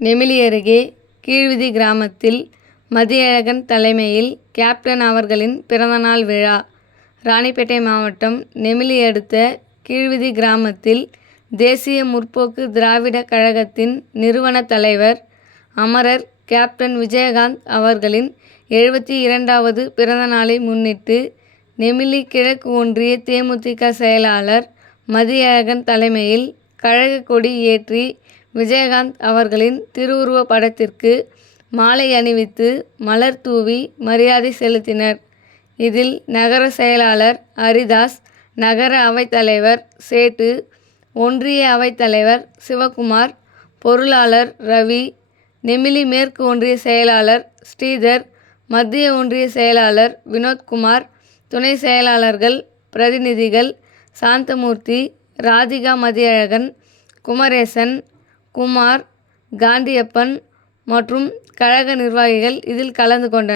நெமிலி அருகே கீழ்வீதி கிராமத்தில் மதியழகன் தலைமையில் கேப்டன் அவர்களின் பிறந்தநாள் விழா. ராணிப்பேட்டை மாவட்டம் நெமிலி அடுத்த கீழ்வீதி கிராமத்தில் தேசிய முற்போக்கு திராவிடர் கழகத்தின் நிறுவன தலைவர் அமரர் கேப்டன் விஜயகாந்த் அவர்களின் 72வது பிறந்தநாளை முன்னிட்டு நெமிலி கிழக்கு ஒன்றிய தேமுதிக செயலாளர் மதியழகன் தலைமையில் கழக கொடி ஏற்றி விஜயகாந்த் அவர்களின் திருவுருவப் படத்திற்கு மாலை அணிவித்து மலர் தூவி மரியாதை செலுத்தினர். இதில் நகர செயலாளர் ஹரிதாஸ், நகர அவைத்தலைவர் சேட்டு, ஒன்றிய அவைத்தலைவர் சிவக்குமார், பொருளாளர் ரவி, நெமிலி மேற்கு ஒன்றிய செயலாளர் ஸ்ரீதர், மத்திய ஒன்றிய செயலாளர் வினோத்குமார், துணை செயலாளர்கள், பிரதிநிதிகள் சாந்தமூர்த்தி, ராதிகா, மதியழகன், குமரேசன், குமார், காந்தியப்பன் மற்றும் கழக நிர்வாகிகள் இதில் கலந்து கொண்டனர்.